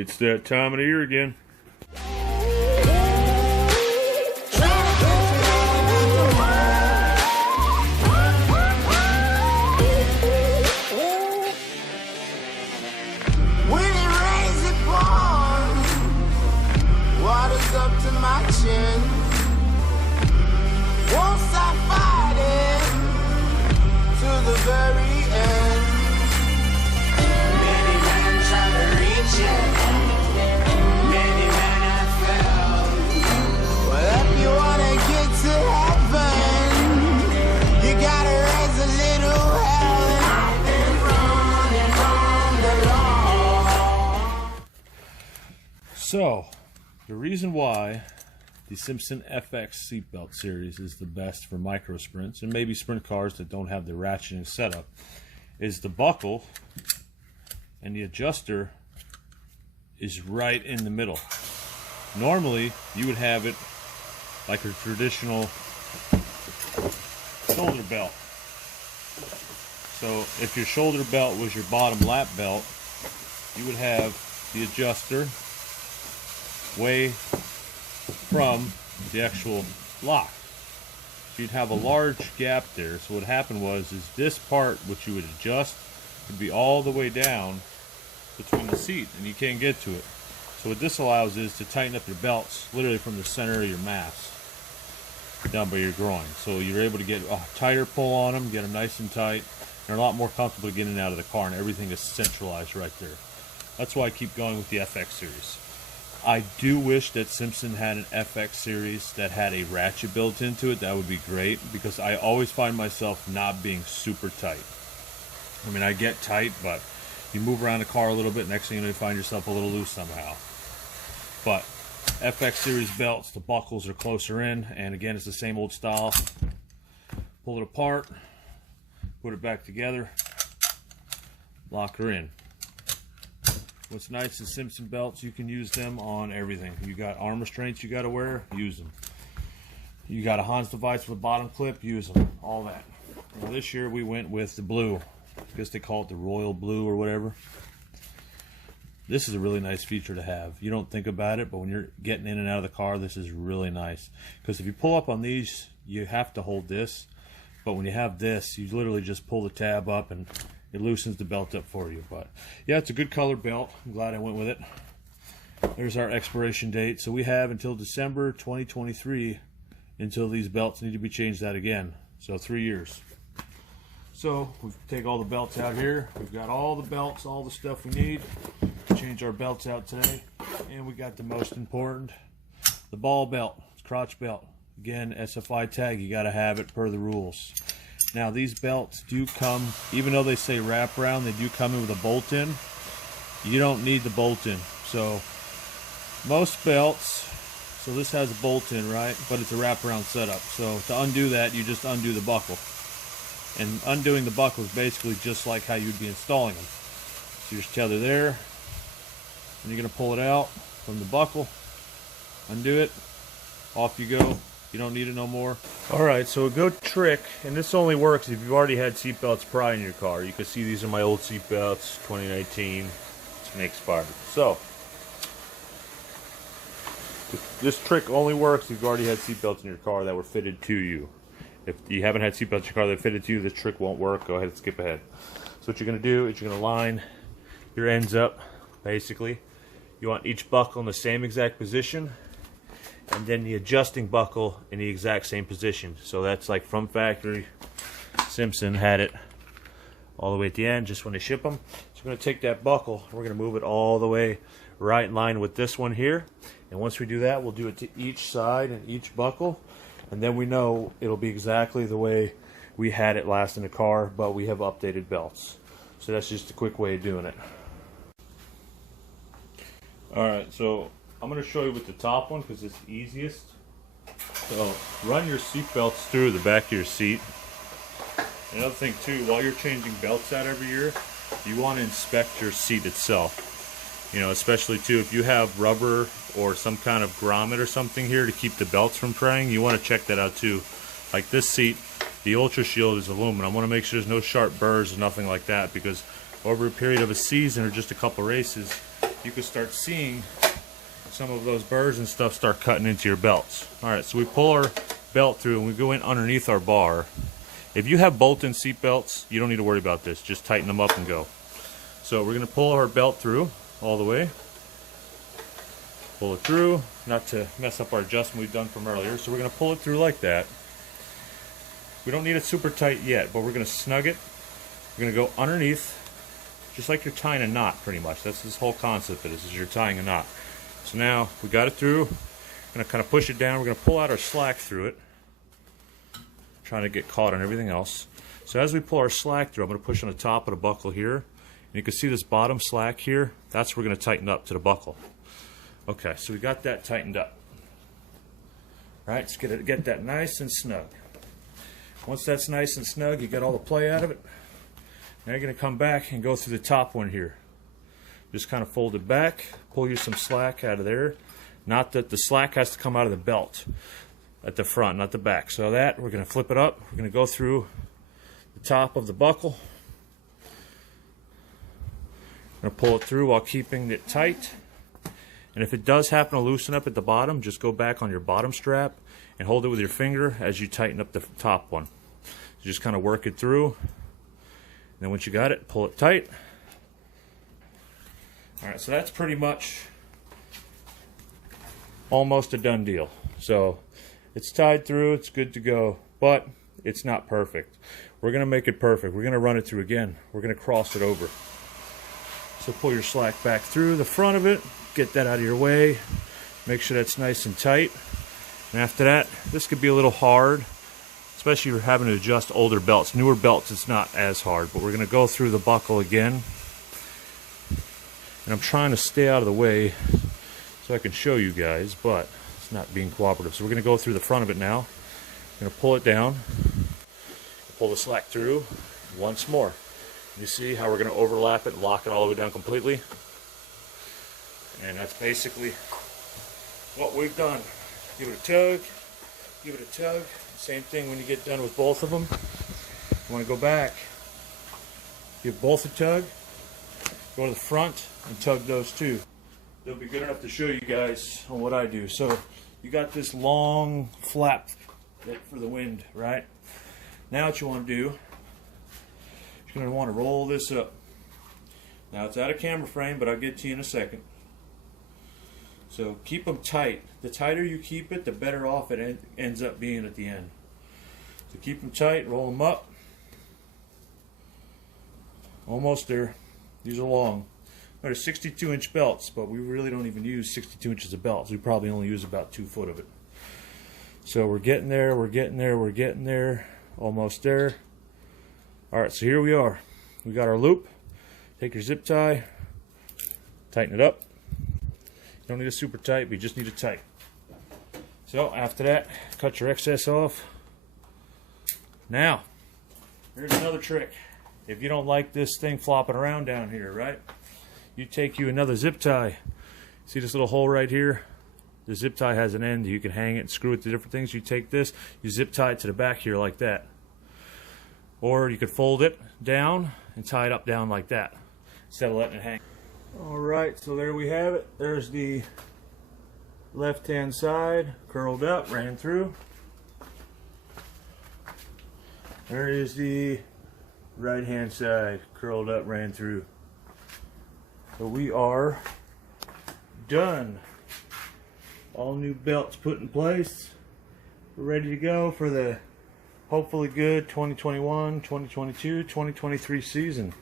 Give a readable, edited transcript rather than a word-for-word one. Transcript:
It's that time of the year again. When it rains, it pours. Water's up to my chin. Won't stop fighting to the very end. Many men try to reach it. Many men have failed. Well, if you wanna get to heaven, you gotta raise a little hell. And I've been running from the law. So, the reason why the Simpson FX seatbelt series is the best for micro sprints and maybe sprint cars that don't have the ratcheting setup is the buckle and the adjuster is right in the middle. Normally you would have it like a traditional shoulder belt. So if your shoulder belt was your bottom lap belt, you would have the adjuster way from the actual lock. So you'd have a large gap there. So what happened was is this part which you would adjust would be all the way down between the seat and you can't get to it. So what this allows is to tighten up your belts literally from the center of your mass down by your groin. So you're able to get a tighter pull on them, get them nice and tight. They're a lot more comfortable getting out of the car and everything is centralized right there. That's why I keep going with the FX series. I do wish that Simpson had an FX series that had a ratchet built into it. That would be great because I always find myself not being super tight. I mean, I get tight, but you move around the car a little bit, next thing you know, you find yourself a little loose somehow. But FX series belts, the buckles are closer in, and again, it's the same old style. Pull it apart, put it back together, lock her in. What's nice is Simpson belts, you can use them on everything. You got arm restraints you got to wear, use them. You got a Hans device with a bottom clip, use them. All that. Well, this year we went with the blue. I guess they call it the royal blue or whatever. This is a really nice feature to have. You don't think about it, but when you're getting in and out of the car, this is really nice. Because if you pull up on these, you have to hold this. But when you have this, you literally just pull the tab up and it loosens the belt up for you. But yeah, it's a good color belt. I'm glad I went with it. There's our expiration date. So we have until December 2023 until these belts need to be changed out again. So 3 years. So we take all the belts out here. We've got all the belts, all the stuff we need to change our belts out today. And we got the most important, the ball belt, crotch belt. Again, SFI tag, you got to have it per the rules. Now these belts do come, even though they say wraparound, they do come in with a bolt-in. You don't need the bolt-in. So most belts, so this has a bolt-in, right? But it's a wraparound setup. So to undo that, you just undo the buckle. And undoing the buckle is basically just like how you'd be installing them. So you just tether there, and you're going to pull it out from the buckle, undo it, off you go. You don't need it no more. Alright, so a good trick, and this only works if you've already had seatbelts prior in your car. You can see these are my old seatbelts, 2019. It's been expired. So, this trick only works if you've already had seatbelts in your car that were fitted to you. If you haven't had seatbelts in your car that fitted to you, this trick won't work. Go ahead and skip ahead. So what you're going to do is you're going to line your ends up, basically. You want each buckle in the same exact position, and then the adjusting buckle in the exact same position. So that's like from factory. Simpson had it all the way at the end, just when they ship them. So we're going to take that buckle, we're going to move it all the way right in line with this one here. And once we do that, we'll do it to each side and each buckle. And then we know it'll be exactly the way we had it last in the car, but we have updated belts. So that's just a quick way of doing it. Alright, so I'm going to show you with the top one because it's easiest. So run your seat belts through the back of your seat. Another thing too, while you're changing belts out every year, you want to inspect your seat itself. You know, especially too if you have rubber or some kind of grommet or something here to keep the belts from fraying, you want to check that out too. Like this seat, the Ultra Shield is aluminum. I want to make sure there's no sharp burrs or nothing like that, because over a period of a season or just a couple races, you can start seeing some of those burrs and stuff start cutting into your belts. Alright, so we pull our belt through and we go in underneath our bar. If you have bolt-in seat belts, you don't need to worry about this. Just tighten them up and go. So we're going to pull our belt through all the way. Pull it through, not to mess up our adjustment we've done from earlier. So we're going to pull it through like that. We don't need it super tight yet, but we're going to snug it. We're going to go underneath, just like you're tying a knot pretty much. That's this whole concept of this, is you're tying a knot. So now we got it through. We're going to kind of push it down. We're going to pull out our slack through it. Trying to get caught on everything else. So as we pull our slack through, I'm going to push on the top of the buckle here. And you can see this bottom slack here. That's where we're going to tighten up to the buckle. Okay, so we got that tightened up. All right, let's get that nice and snug. Once that's nice and snug, you got all the play out of it. Now you're going to come back and go through the top one here. Just kind of fold it back, pull you some slack out of there. Not that the slack has to come out of the belt at the front, not the back. So that, we're going to flip it up. We're going to go through the top of the buckle. I'm going to pull it through while keeping it tight. And if it does happen to loosen up at the bottom, just go back on your bottom strap and hold it with your finger as you tighten up the top one. So just kind of work it through. And then once you got it, pull it tight. Alright, so that's pretty much almost a done deal. So it's tied through, it's good to go, but it's not perfect. We're going to make it perfect. We're going to run it through again. We're going to cross it over. So pull your slack back through the front of it, get that out of your way, make sure that's nice and tight. And after that, this could be a little hard, especially if you're having to adjust older belts. Newer belts, it's not as hard, but we're going to go through the buckle again. And I'm trying to stay out of the way so I can show you guys, but it's not being cooperative. So we're going to go through the front of it now. I'm going to pull it down, pull the slack through once more. You see how we're going to overlap it and lock it all the way down completely? And that's basically what we've done. Give it a tug, give it a tug. Same thing when you get done with both of them. You want to go back, give both a tug, go to the front and tug those two. They'll be good enough to show you guys on what I do. So you got this long flap for the wind, right? Now what you want to do, you're going to want to roll this up. Now it's out of camera frame, but I'll get to you in a second. So keep them tight. The tighter you keep it, the better off it ends up being at the end. So keep them tight, roll them up. Almost there. These are long. They're 62-inch belts, but we really don't even use 62 inches of belts. We probably only use about 2 foot of it. So we're getting there, we're getting there, we're getting there. Almost there. Alright, so here we are. We got our loop. Take your zip tie, tighten it up. You don't need it super tight, but you just need it tight. So after that, cut your excess off. Now, here's another trick. If you don't like this thing flopping around down here, right? You take you another zip tie. See this little hole right here? The zip tie has an end. You can hang it and screw it to different things. You take this, you zip tie it to the back here like that. Or you could fold it down and tie it up down like that instead of letting it hang. Alright, so there we have it. There's the left-hand side curled up, ran through. There is the right-hand side curled up, ran through. So we are done. All new belts put in place. We're ready to go for the hopefully good 2021, 2022, 2023 season.